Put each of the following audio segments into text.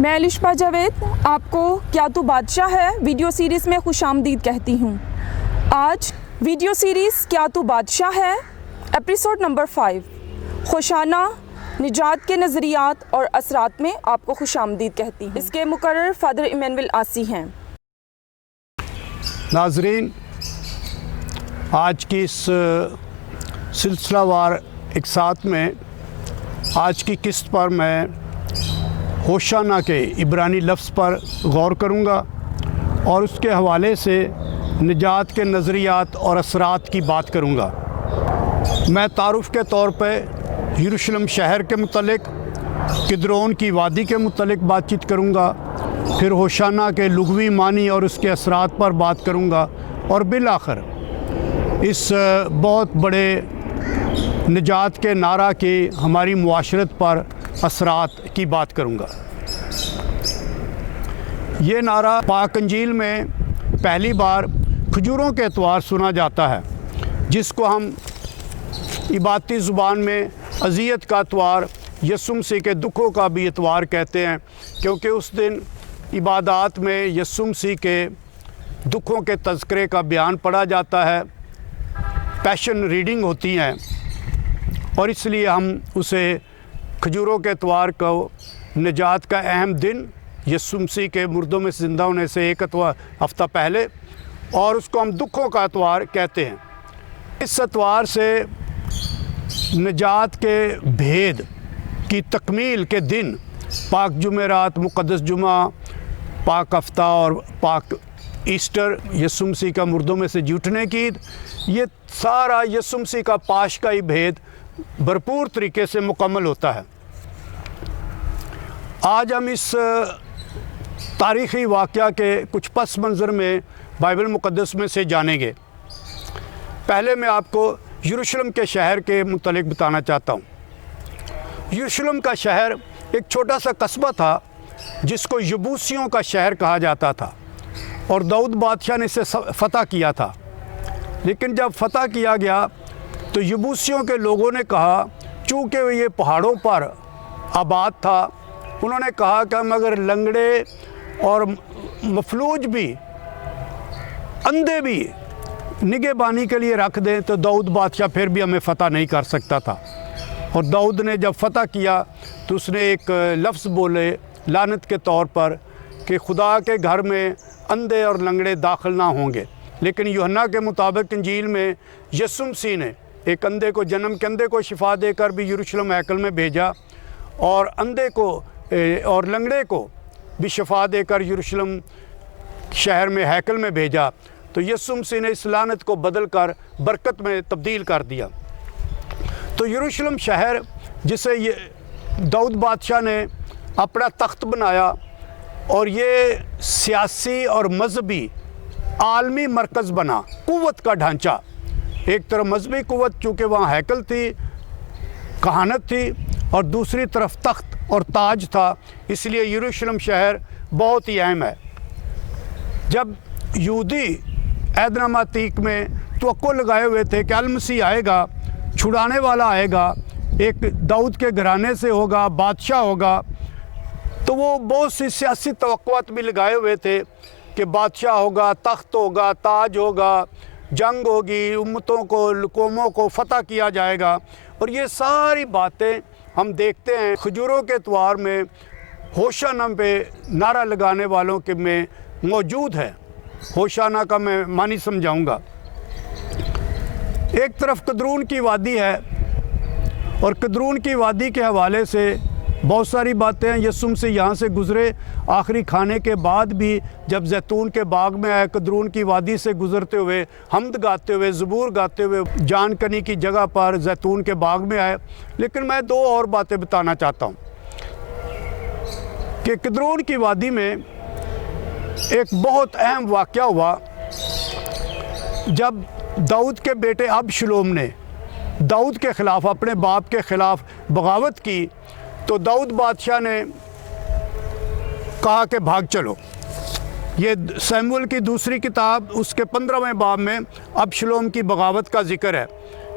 मैं अलिशा जावेद आपको क्या तू बादशाह है वीडियो सीरीज़ में खुशामदीद कहती हूँ। आज वीडियो सीरीज़ क्या तू बादशाह है एपिसोड नंबर 5 खुशाना निजात के नज़रियात और असरात में आपको खुशामदीद कहती हूँ। इसके मुकर्रर फादर इमैनुअल आसी हैं। नाज़रीन, आज की इस सिलसिलावार एक साथ में आज की किस्त पर मैं होशाना के इब्रानी लफ्ज़ पर गौर करूँगा और उसके हवाले से निजात के नज़रियात और असरात की बात करूँगा। मैं तारुफ़ के तौर पे यरूशलेम शहर के मुतल्लिक़, किद्रोन की वादी के मुतल्लिक़ बातचीत करूँगा, फिर होशाना के लुग़वी मानी और उसके असरात पर बात करूँगा और बिलाखिर इस बहुत बड़े निजात के नारा की हमारी मुआशरत पर असरात की बात करूँगा। ये नारा पाक अंजील में पहली बार खजूरों के एतवार सुना जाता है, जिसको हम इबाती ज़ुबान में अज़ियत का एतवार, यीशु मसीह के दुखों का भी एतवार कहते हैं, क्योंकि उस दिन इबादात में यीशु मसीह के दुखों के तज़किरे का बयान पढ़ा जाता है, पैशन रीडिंग होती हैं और इसलिए हम उसे खजूरों के एतवार को निजात का अहम दिन, यीशु मसीह के मुर्दों में ज़िंदा होने से एक हफ़्ता पहले, और उसको हम दुखों का एतवार कहते हैं। इस एतवार से निजात के भेद की तकमील के दिन पाक जुमेरात, मुक़द्दस जुमा, पाक हफ़्ता और पाक ईस्टर, यीशु मसीह का मुर्दों में से जी उठने की ईद, ये सारा यीशु मसीह का पाश का ही भेद भरपूर तरीके से मुकम्मल होता है। आज हम इस तारीख़ी वाक़या के कुछ पस मंज़र में बाइबल मुक़द्दस में से जानेंगे। पहले मैं आपको यरूशलेम के शहर के मुतल्लिक़ बताना चाहता हूँ। यरूशलेम का शहर एक छोटा सा कस्बा था जिसको यबूसियों का शहर कहा जाता था और दाऊद बादशाह ने इसे फ़तह किया था। लेकिन जब फ़तह किया गया तो यबूसियों के लोगों ने कहा, चूँकि ये पहाड़ों पर आबाद था, उन्होंने कहा कि हम अगर लंगड़े और मफलूज भी, अंधे भी निगहबानी के लिए रख दें तो दाऊद बादशाह फिर भी हमें फ़तह नहीं कर सकता था। और दाऊद ने जब फ़तह किया तो उसने एक लफ्ज़ बोले लानत के तौर पर कि खुदा के घर में अंधे और लंगड़े दाखिल ना होंगे। लेकिन यूहन्ना के मुताबिक इंजील में यीशु मसीह ने एक अंधे को, जन्म के अंधे को शिफा देकर भी यरूशलेम हैकल में भेजा और अंधे को और लंगड़े को भी शिफा देकर यरूशलेम शहर में हैकल में भेजा। तो यीशु मसीह ने इस लानत को बदल कर बरकत में तब्दील कर दिया। तो यरूशलेम शहर, जिसे ये दाऊद बादशाह ने अपना तख्त बनाया और ये सियासी और मजहबी आलमी मरकज़ बना, कुव्वत का ढांचा, एक तरफ मजहबी कुव्वत चूँकि वहाँ हैकल थी, कहानत थी, और दूसरी तरफ तख्त और ताज था, इसलिए यरूशलेम शहर बहुत ही अहम है। जब यहूदी ऐदनामा तीक में तवक्को लगाए हुए थे कि अल मसीह आएगा, छुड़ाने वाला आएगा, एक दाऊद के घराने से होगा, बादशाह होगा, तो वो बहुत सी सियासी तवक्कुआत भी लगाए हुए थे कि बादशाह होगा, तख्त होगा, ताज होगा, जंग होगी, उम्मतों को, कौमों को फ़तह किया जाएगा। और ये सारी बातें हम देखते हैं खजूरों के एतवार में होशाना पे नारा लगाने वालों के में मौजूद है। होशाना का मैं मानी समझाऊंगा। एक तरफ किद्रोन की वादी है और किद्रोन की वादी के हवाले से बहुत सारी बातें हैं। यीशु मसीह यहाँ से गुज़रे, आखिरी खाने के बाद भी जब जैतून के बाग में आए, किद्रोन की वादी से गुज़रते हुए, हम्द गाते हुए, ज़बूर गाते हुए जान कनी की जगह पर जैतून के बाग में आए। लेकिन मैं दो और बातें बताना चाहता हूँ कि किद्रोन की वादी में एक बहुत अहम वाक़या हुआ। जब दाऊद के बेटे अबशलोम ने दाऊद के ख़िलाफ़, अपने बाप के ख़िलाफ़ बगावत की, तो दाऊद बादशाह ने कहा कि भाग चलो। ये शमूएल की दूसरी किताब उसके 15वें बाब में अबशलोम की बगावत का ज़िक्र है।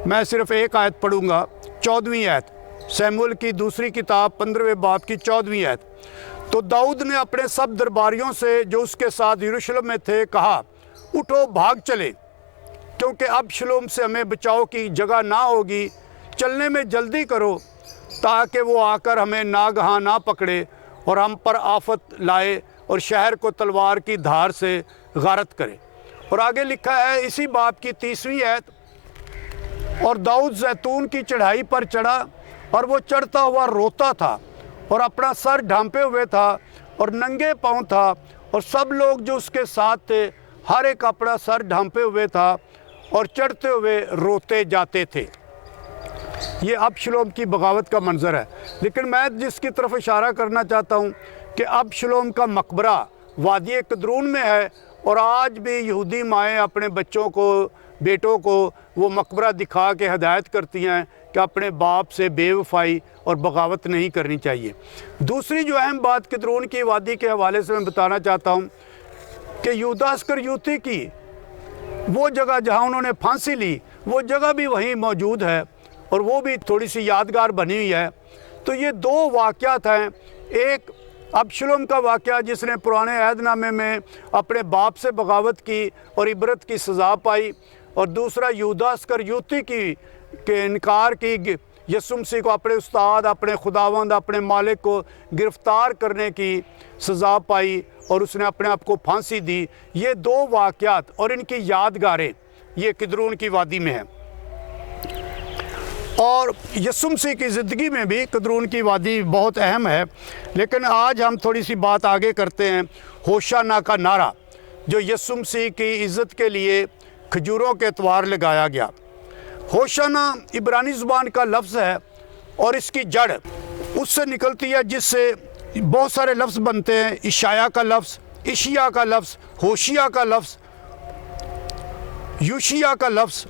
मैं सिर्फ़ एक आयत पढ़ूँगा, 14वीं आयत, शमूएल की दूसरी किताब 15वें बाब की 14वीं आयत। तो दाऊद ने अपने सब दरबारियों से जो उसके साथ यरूशलेम में थे कहा, उठो भाग चले, क्योंकि अबशलोम से हमें बचाव की जगह ना होगी। चलने में जल्दी करो, ताकि वो आकर हमें नागहां ना पकड़े और हम पर आफत लाए और शहर को तलवार की धार से गारत करे। और आगे लिखा है इसी बाब की 30वीं आयत, और दाऊद जैतून की चढ़ाई पर चढ़ा और वो चढ़ता हुआ रोता था और अपना सर ढांपे हुए था और नंगे पांव था, और सब लोग जो उसके साथ थे हर एक अपना सर ढांपे हुए था और चढ़ते हुए रोते जाते थे। ये अबशलोम की बगावत का मंजर है। लेकिन मैं जिसकी तरफ इशारा करना चाहता हूँ कि अबशलोम का मकबरा वादी कदरून में है, और आज भी यहूदी माएँ अपने बच्चों को, बेटों को वो मकबरा दिखा के हिदायत करती हैं कि अपने बाप से बेवफाई और बगावत नहीं करनी चाहिए। दूसरी जो अहम बात कदरून की वादी के हवाले से मैं बताना चाहता हूँ कि यहूदा इस्करियोती की वो जगह जहाँ उन्होंने फांसी ली, वो जगह भी वहीं मौजूद है और वो भी थोड़ी सी यादगार बनी हुई है। तो ये दो वाक़यात हैं, एक अबशलोम का वाक़या जिसने पुराने अहदनामे में अपने बाप से बगावत की और इबरत की सज़ा पाई, और दूसरा यहूदा इस्करियोती की के इनकार की, यीशु मसीह को अपने उस्ताद, अपने खुदावंद, अपने मालिक को गिरफ़्तार करने की सज़ा पाई और उसने अपने आप को फांसी दी। ये दो वाक़यात और इनकी यादगारें ये कदरून की वादी में है। और यीशु मसीह की ज़िंदगी में भी कदरून की वादी बहुत अहम है। लेकिन आज हम थोड़ी सी बात आगे करते हैं होशाना का नारा, जो यीशु मसीह की इज़्ज़त के लिए खजूरों के एतवार लगाया गया। होशाना इब्रानी ज़ुबान का लफ्ज़ है और इसकी जड़ उससे निकलती है जिससे बहुत सारे लफ्ज़ बनते हैं। इशाया का लफ्ज़, इशिया का लफ्ज़, होशिया का लफ्ज़, यूशिया का लफ्ज़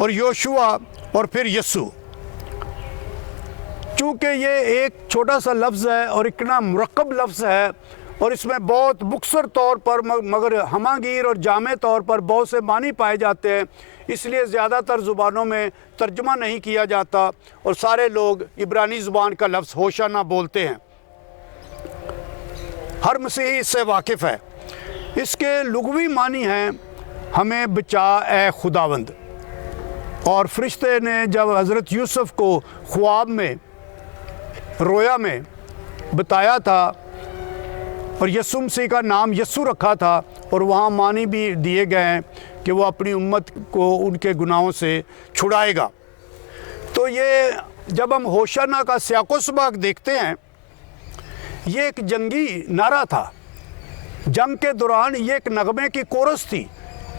और योशुआ और फिर यस्सु। चूँकि ये एक छोटा सा लफ्ज़ है और इतना मुरक्कब लफ्ज़ है और इसमें बहुत मुख्तसर तौर पर मगर हमागीर और जामे तौर पर बहुत से मानी पाए जाते हैं, इसलिए ज़्यादातर ज़ुबानों में तर्जुमा नहीं किया जाता और सारे लोग इब्रानी ज़ुबान का लफ्ज़ होशाना बोलते हैं। हर मसीही इससे वाकिफ़ है। इसके लुग़वी मानी हैं हमें बचा ए खुदावंद। और फरिश्ते ने जब हज़रत यूसुफ़ को ख्वाब में, रोया में बताया था और यीशु मसीह का नाम यस्सु रखा था, और वहाँ मानी भी दिए गए हैं कि वो अपनी उम्मत को उनके गुनाहों से छुड़ाएगा। तो ये जब हम होशाना का सियाक़ो सबाक़ देखते हैं, ये एक जंगी नारा था। जंग के दौरान ये एक नगमे की कोरस थी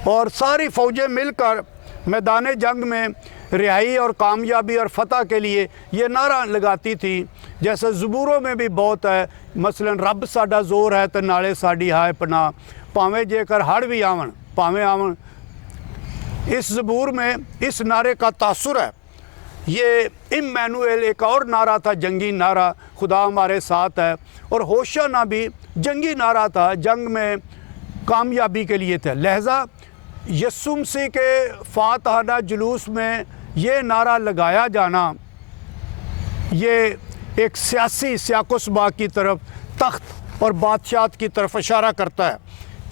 और सारी फ़ौजें मिलकर मैदान जंग में रिहाई और कामयाबी और फ़तह के लिए ये नारा लगाती थी। जैसे ज़बूरों में भी बहुत है, मसलन रब साडा जोर है तो नाले साड़ी हाय पना, भावें जेकर हड़ भी आवन भावें आवन। इस ज़बूर में इस नारे का तासुर है। ये इम्मैनुएल एक और नारा था, जंगी नारा, खुदा हमारे साथ है। और होशाना भी जंगी नारा था, जंग में कामयाबी के लिए था। लिहाजा यीशु मसीह के फातहाना जुलूस में ये नारा लगाया जाना, ये एक सियासी सियाक़ो सबाक़ की तरफ, तख्त और बादशाहत की तरफ इशारा करता है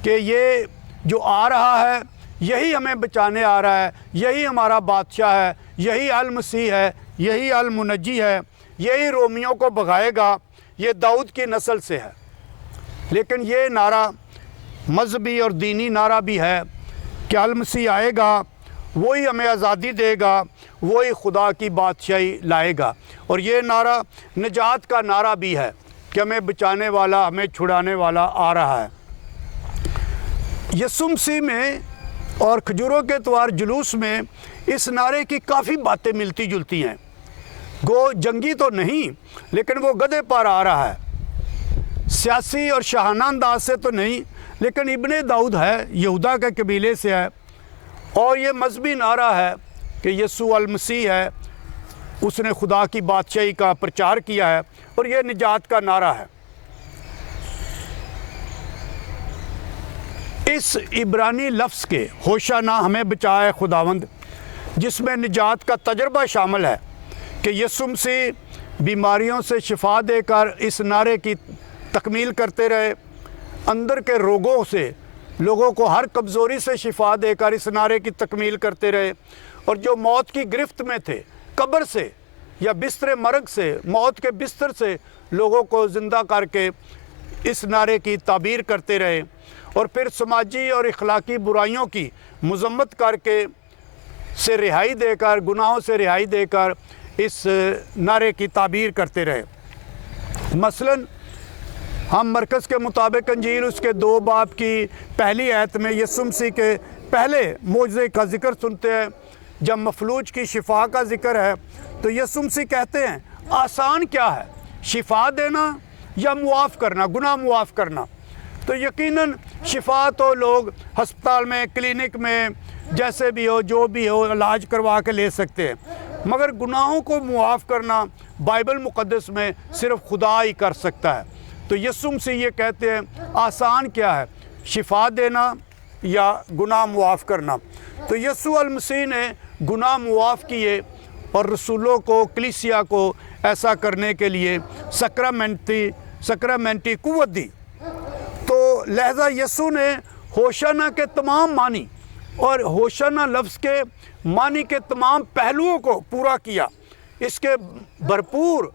कि ये जो आ रहा है यही हमें बचाने आ रहा है, यही हमारा बादशाह है, यही अल मसीह है, यही अल मुनज्जी है, यही रोमियों को भगाएगा, ये दाऊद की नस्ल से है। लेकिन ये नारा मजहबी और दीनी नारा भी है कि अल मसीह आएगा, वही हमें आज़ादी देगा, वही खुदा की बादशाही लाएगा। और ये नारा निजात का नारा भी है कि हमें बचाने वाला, हमें छुड़ाने वाला आ रहा है। यीशु मसीह में और खजूरों के त्वार जुलूस में इस नारे की काफ़ी बातें मिलती जुलती हैं। गो जंगी तो नहीं, लेकिन वो गधे पर आ रहा है। सियासी और शाहाना अंदाज से तो नहीं, लेकिन इब्ने दाऊद है, यहूदा के कबीले से है। और ये मजहबी नारा है कि यीशु अल मसीह है, उसने खुदा की बादशाही का प्रचार किया है, और ये निजात का नारा है। इस इब्रानी लफ्ज़ के होशाना हमें बचाए खुदावंद, जिसमें निजात का तजर्बा शामिल है कि यीशु मसीह बीमारियों से शिफा देकर इस नारे की तकमील करते रहे, अंदर के रोगों से लोगों को हर कमज़ोरी से शिफा देकर इस नारे की तकमील करते रहे। और जो मौत की गिरफ्त में थे, कब्र से या बिस्तर मरग से, मौत के बिस्तर से लोगों को ज़िंदा करके इस नारे की ताबीर करते रहे। और फिर समाजी और इखलाकी बुराइयों की मजम्मत करके से रिहाई देकर, गुनाहों से रिहाई देकर इस नारे की ताबीर करते रहे। मसलन हम मरकज़ के मुताबिक अंजील उसके 2 बाब की पहली आयत में यीशु मसीह के पहले मोजज़े का ज़िक्र सुनते हैं। जब मफलूज की शिफा का ज़िक्र है तो यीशु मसीह कहते हैं, आसान क्या है, शिफा देना या मुआफ़ करना, गुनाह मुआफ़ करना। तो यकीनन शिफा तो लोग हस्पताल में, क्लिनिक में, जैसे भी हो, जो भी हो, इलाज करवा के ले सकते हैं, मगर गुनाहों को मुआफ़ करना बाइबल मुक़द्दस में सिर्फ़ खुदा ही कर सकता है। तो यीशु मसीह ये कहते हैं, आसान क्या है, शिफा देना या गुनाह मुआफ़ करना। तो यीशु अल मसीह ने गुनाह मुआफ़ किए और रसूलों को, कलीसिया को ऐसा करने के लिए सकरामेंटी कुव्वत दी। तो लिहाजा यीशु ने होशाना के तमाम मानी और होशाना लफ्ज़ के मानी के तमाम पहलुओं को पूरा किया। इसके भरपूर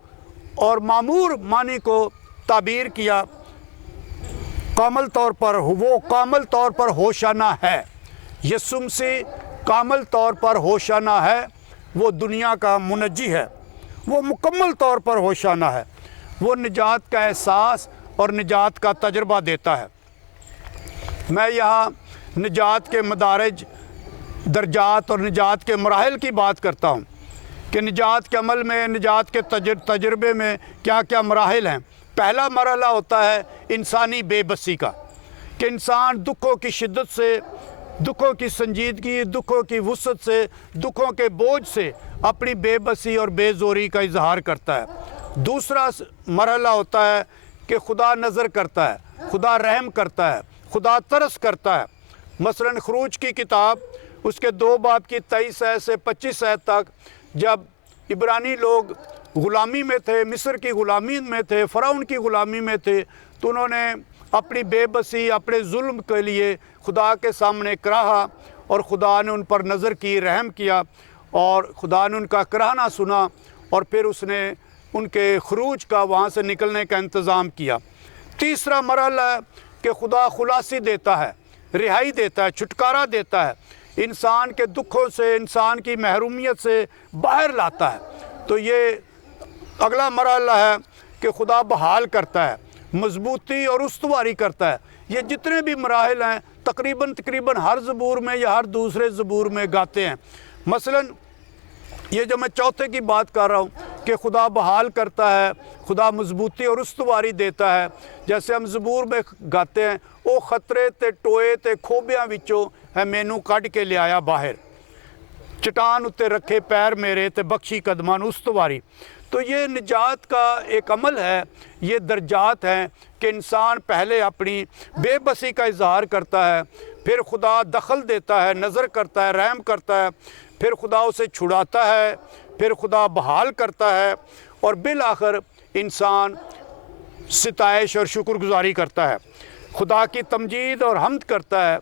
और मामूर मानी को ताबीर किया। कामल तौर पर होशाना है। यीशु मसीह कामल तौर पर होशाना है। वो दुनिया का मुनज्जी है, वो मुकम्मल तौर पर होशाना है। वो निजात का एहसास और निजात का तजर्बा देता है। मैं यहाँ निजात के मदारज, दर्जात और निजात के मराहिल की बात करता हूँ कि निजात के अमल में, निजात के तजर्बे में क्या क्या मराहिल हैं। पहला मरहला होता है इंसानी बेबसी का, कि इंसान दुखों की शिद्दत से, दुखों की संजीदगी, दुखों की वुसअत से, दुखों के बोझ से अपनी बेबसी और बेज़ोरी का इजहार करता है। दूसरा मरहला होता है कि खुदा नज़र करता है, खुदा रहम करता है, खुदा तरस करता है। मसलन खरूज की किताब उसके 2 बाब की 23 आयत से 25 आयत तक, जब इब्रानी लोग ग़ुलामी में थे, मिस्र की ग़ुलामी में थे, फ़िरौन की ग़ुलामी में थे, तो उन्होंने अपनी बेबसी, अपने जुल्म के लिए खुदा के सामने कराहा और खुदा ने उन पर नज़र की, रहम किया और खुदा ने उनका कराहना सुना और फिर उसने उनके खरूज का, वहाँ से निकलने का इंतज़ाम किया। तीसरा मरहला है कि खुदा खुलासी देता है, रिहाई देता है, छुटकारा देता है, इंसान के दुखों से, इंसान की महरूमियत से बाहर लाता है। तो ये अगला मरहला है कि खुदा बहाल करता है, मजबूती और उस्तवारी करता है। ये जितने भी मराहिल हैं तकरीबन हर ज़बूर में या हर दूसरे ज़बूर में गाते हैं। मसलन ये जो मैं चौथे की बात कर रहा हूँ कि खुदा बहाल करता है, खुदा मजबूती और उस्तवारी देता है। जैसे हम ज़बूर में गाते हैं, ओ खतरे ते टोए ते खोबियां विचों है मैनू कढ़ के लियाया बाहर, चट्टान उत्ते रखे पैर मेरे ते बख्शी कदमां नूं उस्तवारी। तो ये निजात का एक अमल है, ये दर्जात हैं कि इंसान पहले अपनी बेबसी का इजहार करता है, फिर खुदा दखल देता है, नज़र करता है, रहम करता है, फिर खुदा उसे छुड़ाता है, फिर खुदा बहाल करता है और बिल आखिर इंसान सिताइश और शुक्रगुजारी करता है, खुदा की तमजीद और हम्द करता है।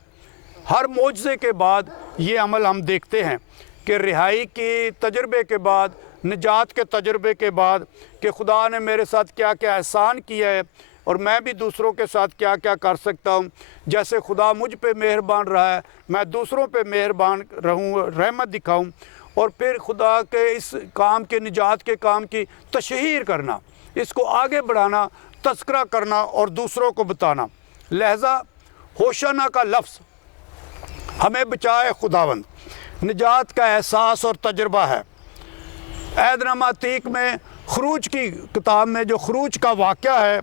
हर मोजज़े के बाद ये अमल हम देखते हैं कि रिहाई के तजर्बे के बाद, निजात के तजर्बे के बाद, कि खुदा ने मेरे साथ क्या क्या एहसान किया है और मैं भी दूसरों के साथ क्या क्या कर सकता हूँ। जैसे खुदा मुझ पे मेहरबान रहा है, मैं दूसरों पे मेहरबान रहूँ, रहमत दिखाऊँ और फिर खुदा के इस काम के, निजात के काम की तशहीर करना, इसको आगे बढ़ाना, तज़किरा करना और दूसरों को बताना। लिहाजा होशाना का लफ्ज़ हमें बचाए खुदावंद, निजात का एहसास और तजर्बा है। अहदनामा तीक में खरूज की किताब में जो खरूज का वाक़या है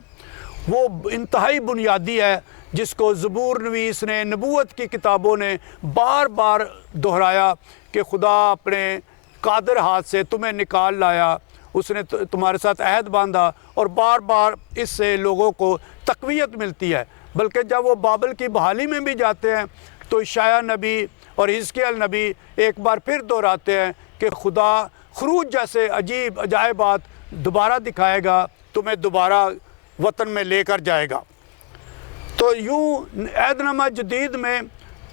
वो इंतहाई बुनियादी है, जिसको ज़बूर नवीस ने, नबूवत की किताबों ने बार बार दोहराया कि खुदा अपने कादर हाथ से तुम्हें निकाल लाया, उसने तुम्हारे साथ अहद बांधा और बार बार इससे लोगों को तक़वियत मिलती है। बल्कि जब वो बाबल की बहाली में भी जाते हैं तो इशाया नबी और हिजकिय्याह नबी एक बार फिर दोहराते हैं कि खुदा खरूज जैसे अजीब अजायबात दोबारा दिखाएगा, तुम्हें दोबारा वतन में लेकर जाएगा। तो यूँ अहदनामा जदीद में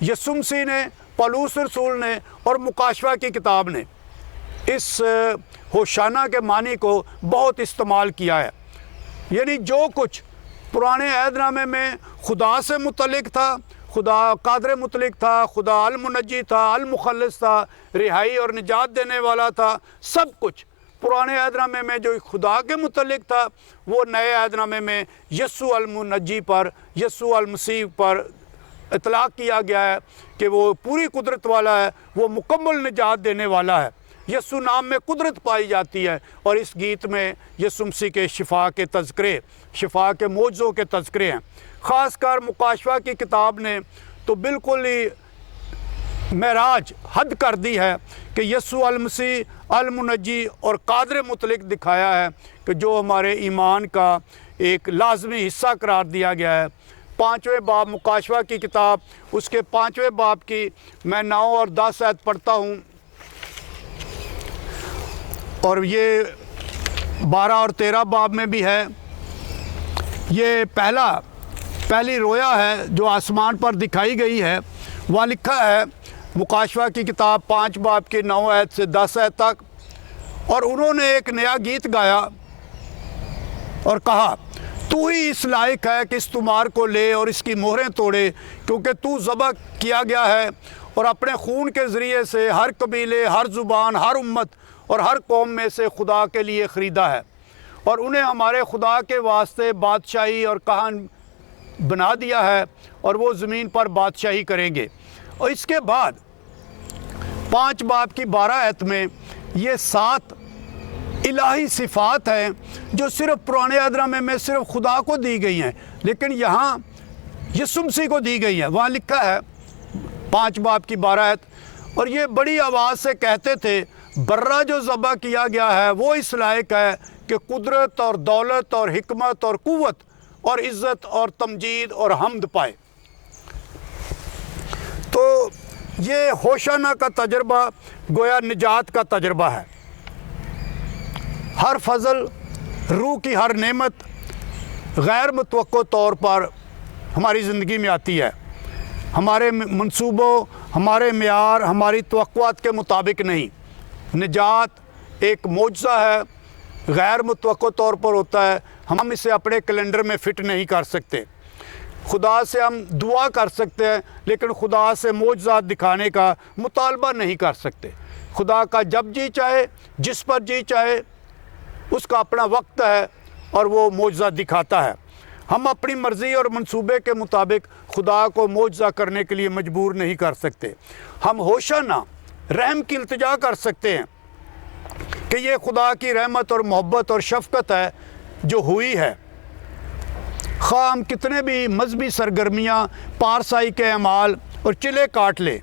यीशु मसीह ने, पौलुस रसूल ने और मुकाशवा की किताब ने इस होशाना के मानी को बहुत इस्तेमाल किया है। यानी जो कुछ पुराने अहदनामे में खुदा से मुतल्लिक था, खुदा कादर मुतल्लिक था, खुदा अल मुनज्जी था, अल मुखल्लिस था, रिहाई और निजात देने वाला था, सब कुछ पुराने अहदनामे में जो खुदा के मुतल्लिक था वो नए अहदनामे में यस्सु अल मुनज्जी पर, यस्सु अल मसीह पर इतलाक़ किया गया है कि वो पूरी कुदरत वाला है, वो मुकम्मल निजात देने वाला है। यस्सु नाम में कुदरत पाई जाती है। और इस गीत में यस्सु मसीह के शिफा के तज़किरे, शिफा के मौजज़ों के तज़किरे हैं। ख़ासकर मुकाशवा की किताब ने तो बिल्कुल ही महराज हद कर दी है कि यस्सु अल मसीह अल मुनज्जी और कादर मुतल्लिक दिखाया है कि जो हमारे ईमान का एक लाजमी हिस्सा करार दिया गया है। 5वें बाब मुकाशवा की किताब, उसके 5वें बाब की मैं 9 और 10 आयत पढ़ता हूँ और ये 12 और 13 बाब में भी है। ये पहली रोया है जो आसमान पर दिखाई गई है। वहाँ लिखा है मुकाशवा की किताब 5 बाब के 9 आयत से 10 आयत तक, और उन्होंने एक नया गीत गाया और कहा, तू ही इस लायक है कि इस तुमार को ले और इसकी मोहरें तोड़े, क्योंकि तू ज़बह किया गया है और अपने खून के ज़रिए से हर कबीले, हर ज़ुबान, हर उम्मत और हर कौम में से खुदा के लिए ख़रीदा है, और उन्हें हमारे खुदा के वास्ते बादशाही और कहन बना दिया है, और वो ज़मीन पर बादशाही करेंगे। और इसके बाद 5 बाब की 12 आयत में ये 7 इलाही सिफ़ात हैं जो सिर्फ़ पुराने अहदनामे में सिर्फ़ खुदा को दी गई हैं, लेकिन यहाँ यीशु मसीह को दी गई है। वहाँ लिखा है 5 बाब की 12 आयत, और ये बड़ी आवाज़ से कहते थे, बर्रा जो ज़बह किया गया है वो इस लायक है कि कुदरत और दौलत और हिकमत और कुव्वत और इज़्ज़त और तमजीद और हम्द पाए। तो ये होशाना का तजर्बा गोया निजात का तजर्बा है। हर फजल, रूह की हर नेमत गैर मुतवक्को तौर पर हमारी ज़िंदगी में आती है, हमारे मंसूबों, हमारे मेयार, हमारी तवक्कुआत के मुताबिक नहीं। निजात एक मौजज़ा है, गैर मुतवक्को तौर पर होता है, हम इसे अपने कैलेंडर में फ़िट नहीं कर सकते। खुदा से हम दुआ कर सकते हैं, लेकिन खुदा से मौजज़ात दिखाने का मुतालबा नहीं कर सकते। खुदा का जब जी चाहे, जिस पर जी चाहे, उसका अपना वक्त है और वो मौजज़ा दिखाता है। हम अपनी मर्ज़ी और मंसूबे के मुताबिक खुदा को मौजज़ा करने के लिए मजबूर नहीं कर सकते। हम होशाना रहम की इल्तिजा कर सकते हैं कि ये खुदा की रहमत और मोहब्बत और शफ़क़त है जो हुई है। ख़्वाह हम कितने भी मजहबी सरगर्मियाँ, पारसाई के अमाल और चिले काट लें,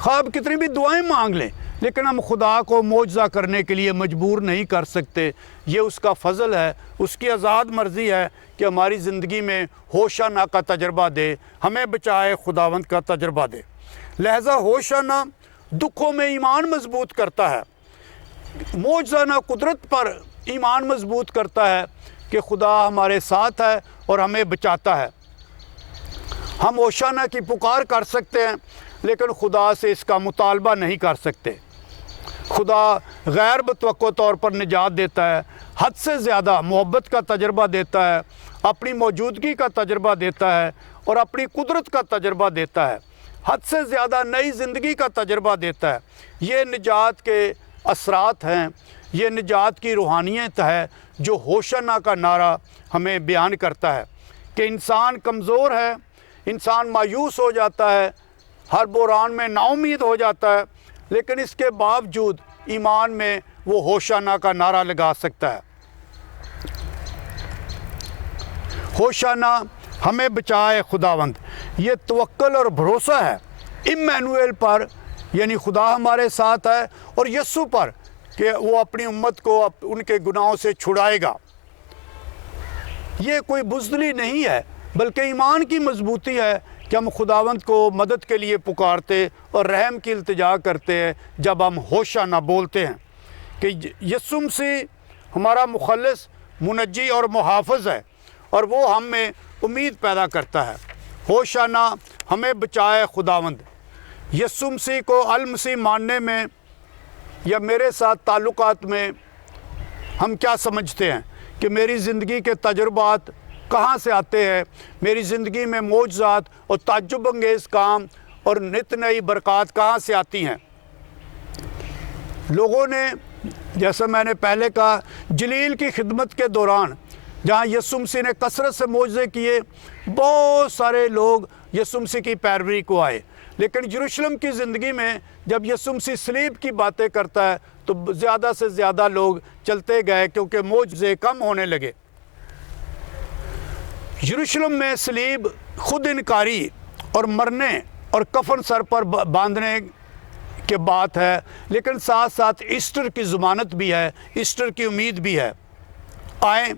ख़्वाह हम कितनी भी दुआएं मांग लें, लेकिन हम खुदा को मौजज़ा करने के लिए मजबूर नहीं कर सकते। ये उसका फ़ज़ल है, उसकी आज़ाद मर्ज़ी है कि हमारी ज़िंदगी में होशाना का तजर्बा दे, हमें बचाए, खुदावंद का तजर्बा दे। लिहाजा होशाना दुखों में ईमान मजबूत करता है, मौजज़ाना कुदरत पर ईमान मजबूत करता है कि खुदा हमारे साथ है और हमें बचाता है। हम होशाना की पुकार कर सकते हैं, लेकिन खुदा से इसका मुतालबा नहीं कर सकते। खुदा गैर मुतवक्को तौर पर निजात देता है, हद से ज़्यादा मोहब्बत का तजर्बा देता है, अपनी मौजूदगी का तजर्बा देता है और अपनी कुदरत का तजर्बा देता है, हद से ज़्यादा नई ज़िंदगी का तजर्बा देता है। ये निजात के असरात हैं, ये निजात की रूहानियत है जो होशाना का नारा हमें बयान करता है कि इंसान कमज़ोर है, इंसान मायूस हो जाता है, हर बुरान में नाउमीद हो जाता है, लेकिन इसके बावजूद ईमान में वो होशाना का नारा लगा सकता है। होशाना हमें बचाए खुदावंद, ये तवक्कुल और भरोसा है इम्मानुएल पर, यानी खुदा हमारे साथ है, और यस्सु पर कि वो अपनी उम्मत को उनके गुनाहों से छुड़ाएगा। ये कोई बुज़दिली नहीं है, बल्कि ईमान की मजबूती है कि हम खुदावंद को मदद के लिए पुकारते और रहम की इल्तिजा करते हैं जब हम होशाना बोलते हैं कि यीशु मसीह हमारा मुखल्लिस, मुनज्जी और मुहाफ़िज़ है, और वो हम में उम्मीद पैदा करता है। होशाना हमें बचाए खुदावंद। यीशु मसीह को अल मसीह मानने में या मेरे साथ ताल्लुकात में हम क्या समझते हैं कि मेरी ज़िंदगी के तजुर्बात कहाँ से आते हैं, मेरी ज़िंदगी में मौजज़ात और ताज्जुब अंगेज़ काम और नित नई बरक़ात कहाँ से आती हैं। लोगों ने, जैसे मैंने पहले कहा, जलील की खिदमत के दौरान जहाँ यीशु मसीह ने कसरत से मोज़े किए, बहुत सारे लोग यीशु मसीह की पैरवी को आए। लेकिन यरूशलेम की ज़िंदगी में जब यीशु मसीह सलीब की बातें करता है तो ज़्यादा से ज़्यादा लोग चलते गए, क्योंकि मोज़े कम होने लगे। यरूशलेम में सलीब खुद इनकारी और मरने और कफन सर पर बांधने के बात है, लेकिन साथ साथ ईस्टर की ज़मानत भी है, ईस्टर की उम्मीद भी है। आए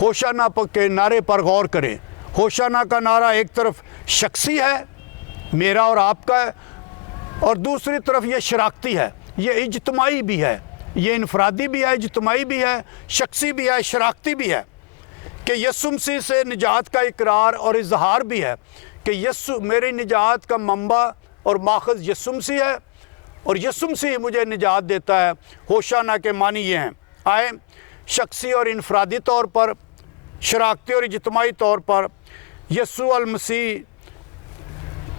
होशाना के नारे पर गौर करें। होशाना का नारा एक तरफ शख्सी है, मेरा और आपका है, और दूसरी तरफ ये शराकती है, ये इज्तमाई भी है, ये इनफरादी भी है, इज्तमाई भी है, शख्सी भी है, शराकती भी है कि यीशु मसीह से निजात का इकरार और इजहार भी है कि यीशु मेरी निजात का मंबा और माखज़ यीशु मसीह है और यीशु मसीह मुझे निजात देता है। होशाना के मानी ये हैं। आए शख्सी और इनफरादी तौर पर, शराकती और इज्तमाई तौर पर यीशु अल मसीह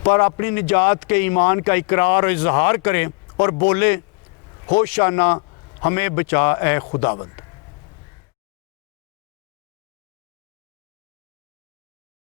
पर अपनी निजात के ईमान का इकरार और इजहार करें और बोले, होशाना हमें बचा ए खुदावंद।